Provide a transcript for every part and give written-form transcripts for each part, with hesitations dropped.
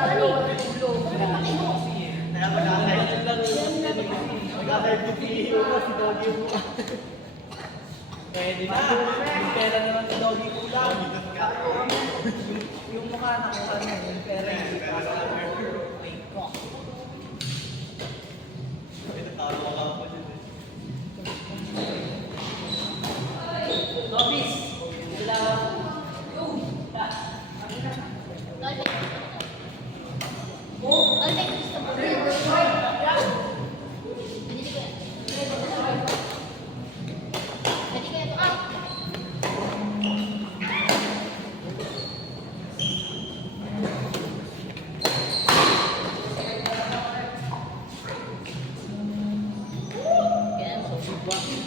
Kaya mag-a-third to PE mo si Doggy mo. Pwede na. Yung pera naman ni Doggy kulang. Yung mukha na kuha na yung pera hindi pa sa wait ko. Ito taro ka pa dyan eh. Nobis! Sila.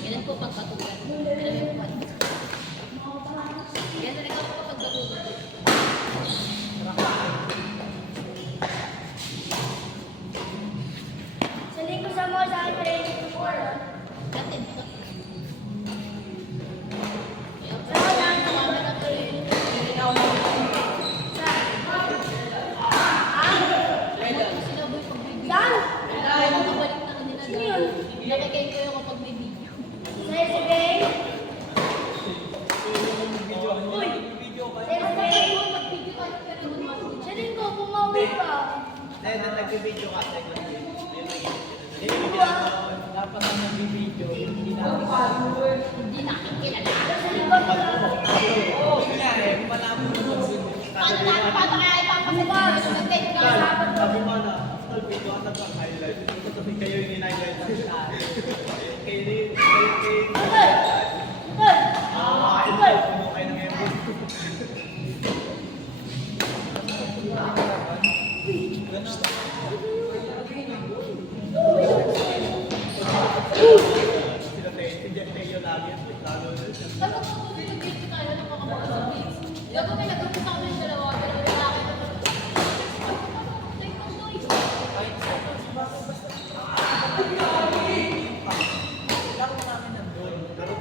Kailan po pagkatugan? Kailan po kailan talaga po pagkatugan? Sa linggo sa mo, sa akin pala yung before. Dati dito. Pero lang naman na ito yung Sinaboy pag may video. Dan! Kaya nakabalik na kanila Sino yun? Nakikay ko yung kapag may video. Sa'yo si Bey? Uy! Video ka. Sa'yo si Bey? Mag-video tayo pero mag-video. Sa linggo, bumawi ka. Dahil na nag-video ka. Dapat na nag-video. Hindi natin. Hindi natin kilala. Sa linggo, Oo, nga eh. Malabo mo dun. Paano kaya ipapasagot? Mag-take ka. Sabi mo na, tol, video ka na pang-highlight. Ito sabi kayo yung in-highlight. Kayo rin. Tol! Tol! Tol! Puno kayo ng emo. Sila Teo lagi. Lalo na siya. Ano po kung video tayo ng mga kapatid? Dapat may nagpunta sa amin dalawa. Pero wala kayo. Take mo noise. Lang mo namin nandun. Pero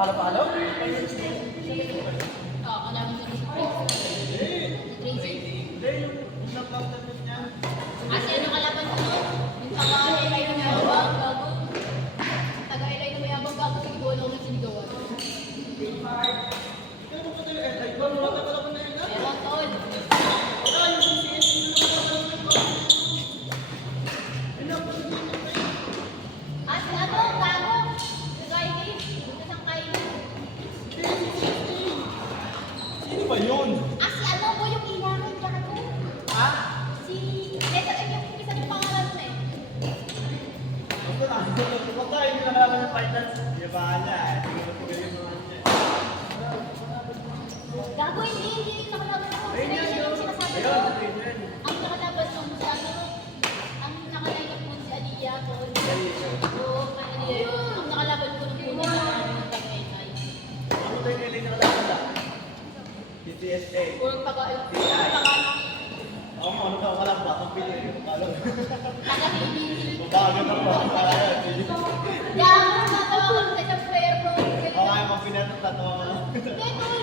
Palo-palo? Oo, kalaban ko si Tracy. Si Tracy. Hindi, yung knockout na niya. Kasi ano kalaban ko nun? Yung taga-LA na mayabang, bago. Taga-LA na mayabang, bago sinigawan ako ng sinigawan. Kaya mo pa tayo, ay, ba, wala ka pala na yun, ha? Meron, tol. Wala, yung CCS Ah, si ano, gago. Si Kylie. Yung isang Kylie. Sino ba yun? Ah, si ano po yung ilangan, gago. Ha? Si... Ito, yung isa ng pangalan mo eh. Basta na, basta hindi na kalaban ng finals. Di ba niya, hindi ko na yung mga niya. Gago, hindi yung nakalaban ko. Ayun yan, Yung sinasabi ko. ayun, ayun. Ang nakalaban mo si ano, ang nakalaban mo si Aliyah ko. Oo, kay Aliyah yun. Ang nakalaban ko ng una na pag-enay. Ano tayo nila yung nakalaban na? PTSA. Or pag-alam. Ako mo, ano ka, wala ba? Ang pili yung kalong. Taga-hindi. Bago na ba? Gago, natawagan ko sa isang prayer bro. Ako nga yung pinatata to.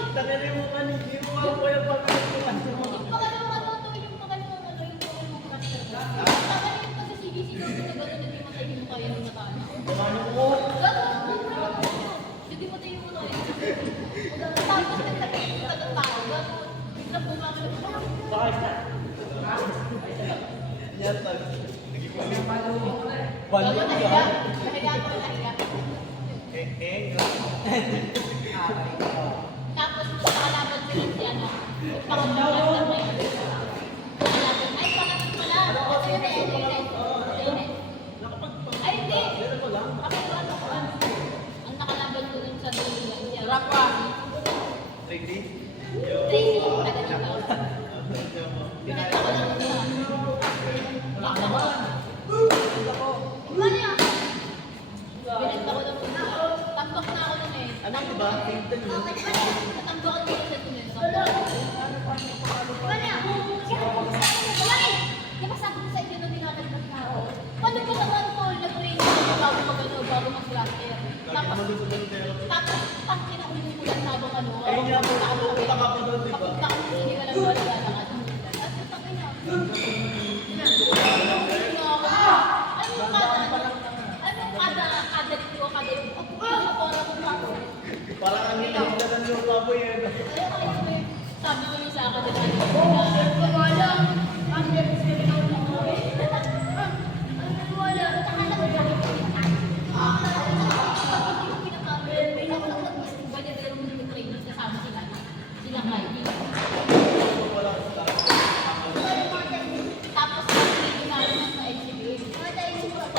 Tanari mo ka, hindi mo ako ko yung pagkakatuan mo. Yung pagano ano to, yung pagano ano, yung pagano mo karakter. Tagaling ko sa CBC ko, na gano'n naghimatay yung kaya ng nataan. Kumano ko? Gano'n, naghimatay yung ano eh. Tapos nagtagay yung tagatao, gano'n. Bigla po kami Yan, tag. Balo Gano'n, yun. nahiga. Nahiga ko, nahiga. Tapos nakalaban ko yung si ano, yung pangatlo na yun. Nakalaban, ay pangatlo pala. Ito yun eh. Ay hindi. Ako yung ano ko ano. Ang nakalaban ko dun sa dulo yan. Si Rapa. Tracy? Tracy, taga dito. Pinagta ko lang ito. Pinagta ko. Mali ah. Pinagta ko lang ito. Tambak na ako nun eh. Ano yun ba? Tingnan mo. Natambakan ko sa tunnel. Mali ah. Mali! Di ba sabi ko sa inyo na dinadagdag na ako? Paano ba naman ko nag-train bago mag-ano, bago mag-flat air? Tapos pang kinaulimulan habang ano, Ayun nga po, pupunta ka pa doon, di ba? papunta ko hindi ka lang ba naglalakad. At yung takin niya. Kada dito, kada yung Parang ang nilita ng lupa po yun. sabi ko yung sa akin, sila Kylie. Tapos hindi namin sa HBA.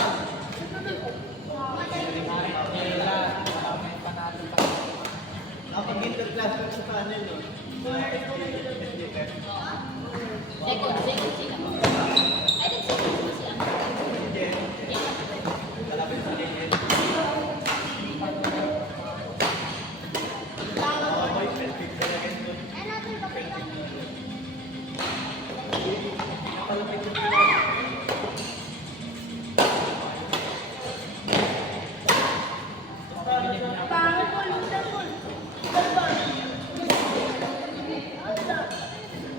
Nakapag-interclass ko sa panel, no? Second sila. Ay, nag-second ko sila. Malapit sa ganyan. Okay, perfect talaga yun. Napalapit yung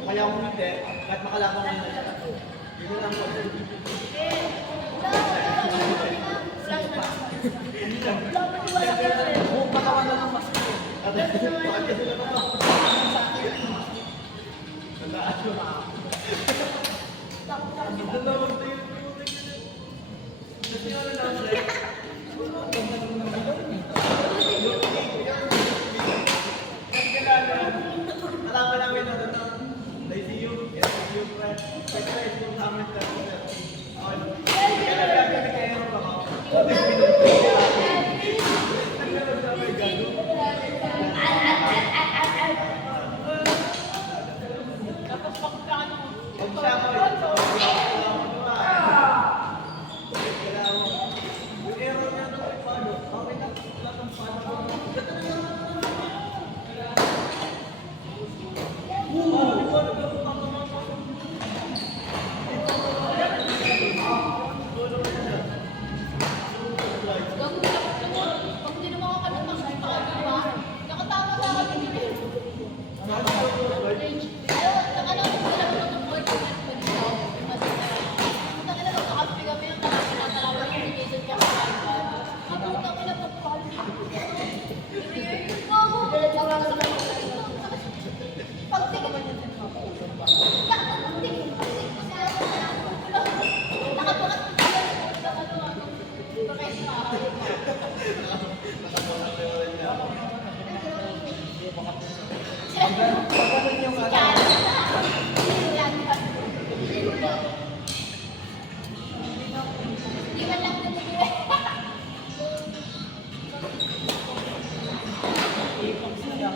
kaya kung hindi, kahit makalabang mo na siya. Yun lang po. Buong katawan na lang mas. Bakit kasi naman ako? Tandaan mo. Dalawang tayo. Kasi ano na, like, nalaman namin na ano, ICU, ICU, exercise yung namin sa kaya nagkakaroon ako. Ah, Nakamulang na yun niya. Pagkaroon yung ano. Di man lang tumigil. Ipag siya.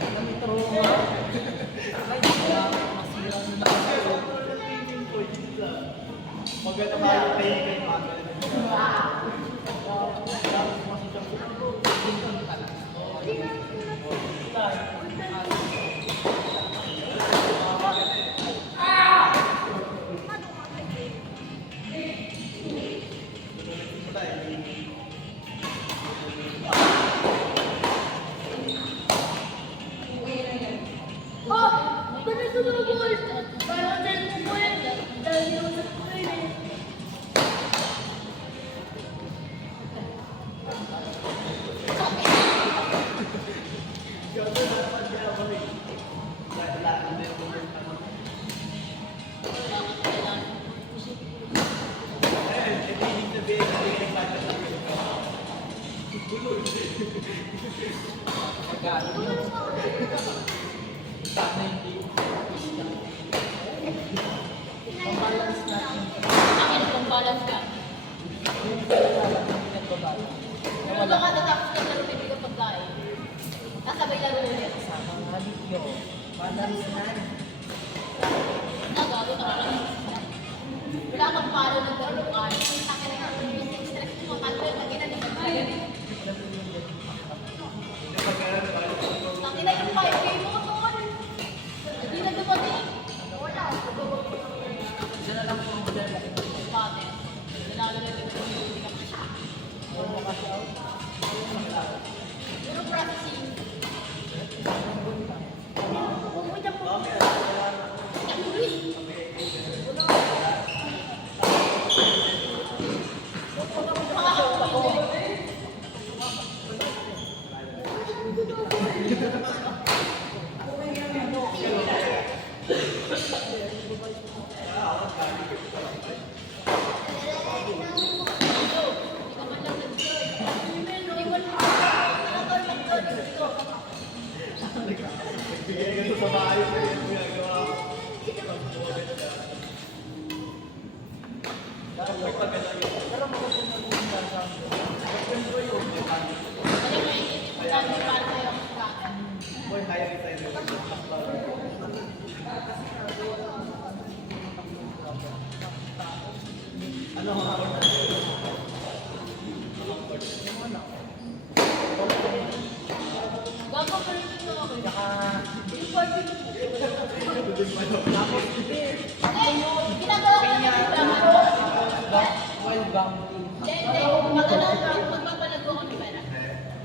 Kami trauma. Ay, masira na Maganda tayo kayo kay Mata. Oh, ganito na boy. Parang dahil mo boy. Dahil yung sa boy eh. Akin kung balance ka. Pero baka natapos ka sa rupin ko pagkain. Kasabay laro ulit. sa mga video. Balance na. Nagago na lang. Wala kang palo ng galukan. Akin na yung stress mo. Kanto yung magina ni Pagkain. Akin na yung 5K mo doon. Hindi na dumating. Wala. Diyan na lang po ang dyan. Bakit? Pinalo na yung hindi ka pa. Pero processing. Pumunta po. Bigay ka sa bahay mo yung ginagawa ko. Pero maganda na po yung nasa. Boy, higher excited. Ano ang Ginagawa ko na yung drama. Wild gambling. Hindi. Magpapalago ako ng pera.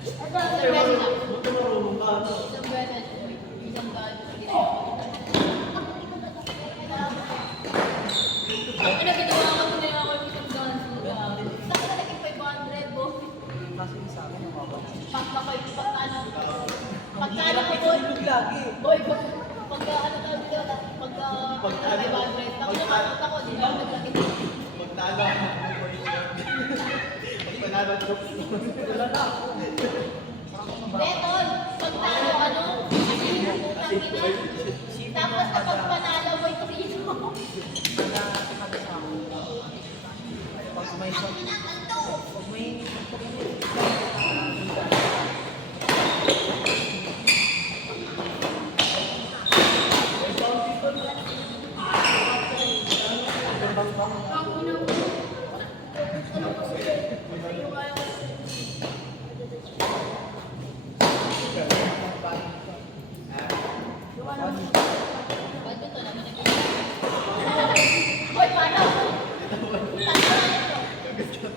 Isang beses lang. buti marunong ka, ano? Isang beses. Isang beses. Ano, ginawa ko na ako yung isang beses. Saka na naging 500 mo. Kasi sa akin, mababa. Pagkano ko doon? Lagi. Boy, pagka ano tawag dito, pagka 500, tapos nakakot ako, di ba? Naglaki. Pagtalo ako ng boy. Pagpanalo jokes. Wala na ako. Beton, pagtalo ano? Utang ina. Tapos kapag panalo, may trino. Nagkakabi sa akin. Pag may pag may Ba't ito naman nag- Hoy, paano? Paano na ito?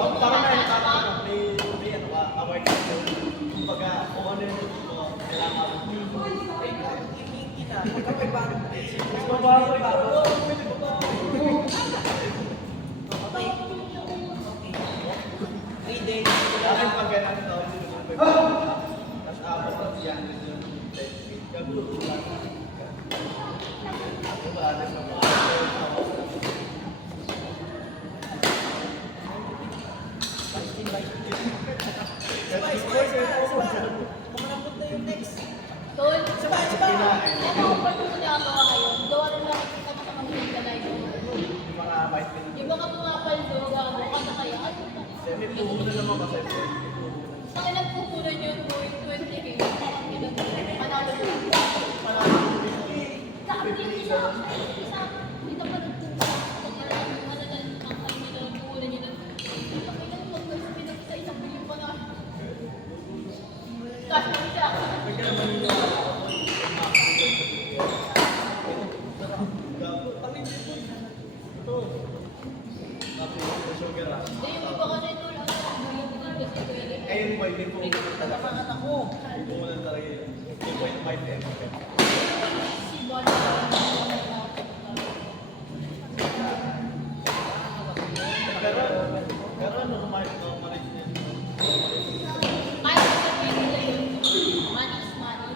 So, parang may ano ka, award ka. Kumbaga, kung ano yung gusto mo, kailangan mo. Kapag bago na rin. Mas mababoy ka. Oo, pwede mo ba? Okay. 3 days. Akin pag ganang tao, tapos abot ang yan. Gagulo ko lang. Ako ba, ano sa mga Kumalambot na yung next. Tol, Sabay! ano ang part mo ginagawa ngayon? Gawa na lang kita mo sa mga hingalay ko. yung mga vice president. Yung mga pumapaldo, gago ka na kaya. Ano ba? May puhunan naman kasi. Sa ilang pupunan yun, 20K. Panalo mo. Sabi niya isa. Kita pa rin dun sa ang nila puhunan niya dun. Pakilang mo, kasi pinag-isa isang bilyon pa na. Kasi siya. Hindi, yung iba kasi tol, ano, kasi pwede. Ayun po, hindi po talaga. Pangat ako. Puhunan talaga yun. 2.5 M. Si Bon. Pero ano, kumain niya. Kahit sa pwede na yun, money is money.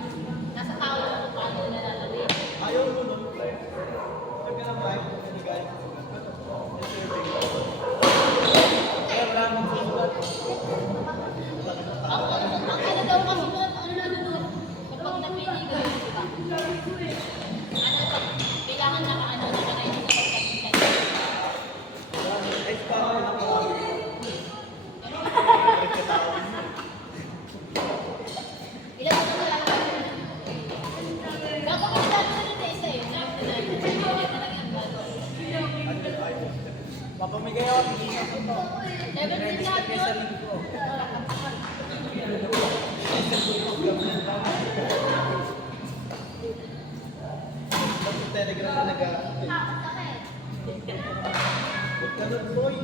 Nasa tao lang kung paano nalalawin. Ayaw mo nung flight. Pag ka ng flight, binigay. Kaya wala mong susulat. Ang ano daw kasi nun, ano na nun, kapag napili ka, diba? Kailangan naka-ano na ka yung kapag-kapag. Ay, parang lang ako. Ilan mo na lang ako? Kapag sabi ko nun sa isa eh, na lang yan, bago. Papamigay ako ng isa ko to. Level din Ready lahat ka sa yun. linggo. Sa Telegram talaga. Ganun, boy.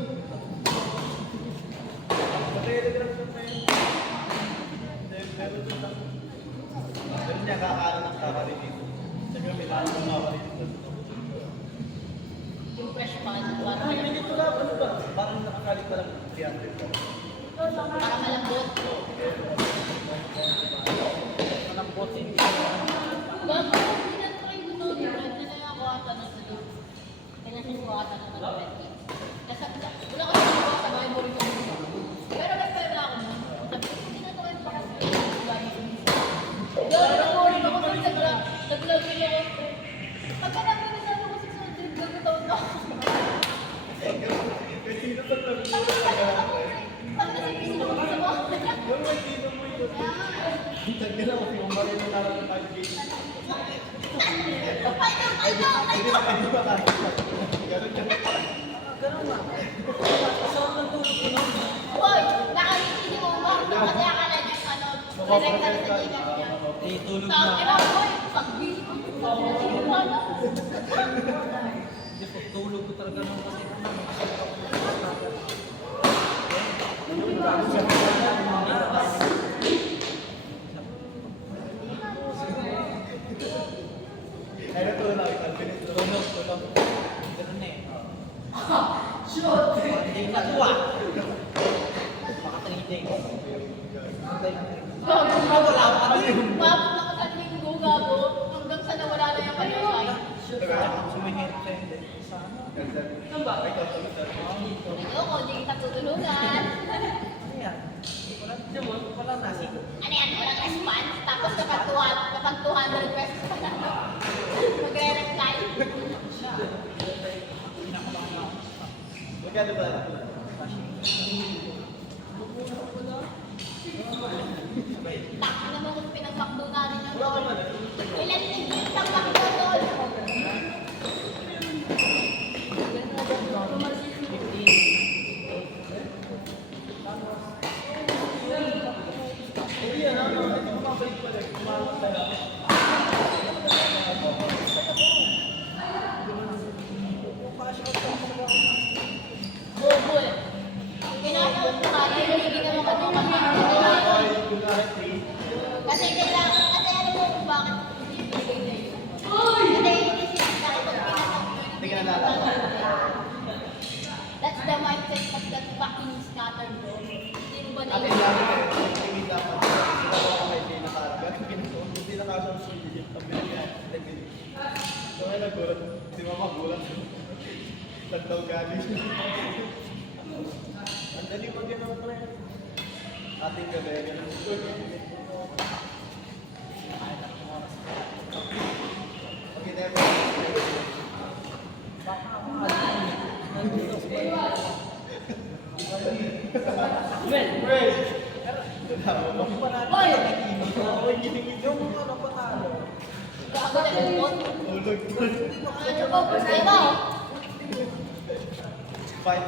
Sa Telegram ko na yun. Meron doon lang. Meron niya kakaano ng kakarinig. Sabi ko, may lahat ng kakarinig. Yung fresh pan, parang Ay, hindi ko lang, ano ba? Parang nakakalit pa lang 300 ka. parang malambot. Malambotin. Bago, pinatry ko to, Brad, na lang ako ata ng ano. Pinasin ko ata ng malapit. Kasi wala ko sa mga sabay mo rin ako. Pero nagpera ako nun. Sabi ko, ginagawa yung parang Gawin ako rin ako sa nag-login ako. Pagka namin nasabi ko 600, gagawin ako. May sino sa tabi mo Pag kasi piso ko sa mga. yung may sino mo yun. Tagyan ako, yung bari na nalang ng 5K. Hindi ba tayo? Ganun ka. Ganun nga. Kasama ng tulog ko nun. Hoy, nakangiti si Omar. Kasi akala niya ano, direct na sa Gcash niya. Eh, tulog Tawag na. nila, hoy, pag-busy ko. Sige pa na. Hindi po, tulog ko talaga nung kasi. Ay, natulog ako. Tulog. Ganun eh. Hindi na tuwa. Baka 3 days. Gago. Mabot na ka sa linggo, gago. Hanggang sa nawala na yung kanya sa'yo. Sumihit siya hindi. Sana. Ayoko, di kita tutulungan. Ano yan? Wala nasi. Ano yan, walang response. Tapos kapag 200 pesos pa na, magre-reply. Magkano ba? Taki naman kung pinagmakdo namin ng Wala ka tol. man eh. Ilan ligit ang makdo, tol? Hindi yan, ano? Hindi ko mabalik pala. Kumakas tayo. Google. Kaya mindset of that fucking scattered bro. Hindi mo ba Atin naiisip? lang eh, hindi dapat. Sila ko may hindi nakarga. Hindi nakasal sa legit. Pabili niya. So ngayon nagulat. Si mama gulat. Tagtaw galing. Ang dali pag gano'n pre. Ating gabi. Ganun. Okay, tayo po. Well, Hoy! Gago na lumot. Ulog. Ano ko, basta Ito,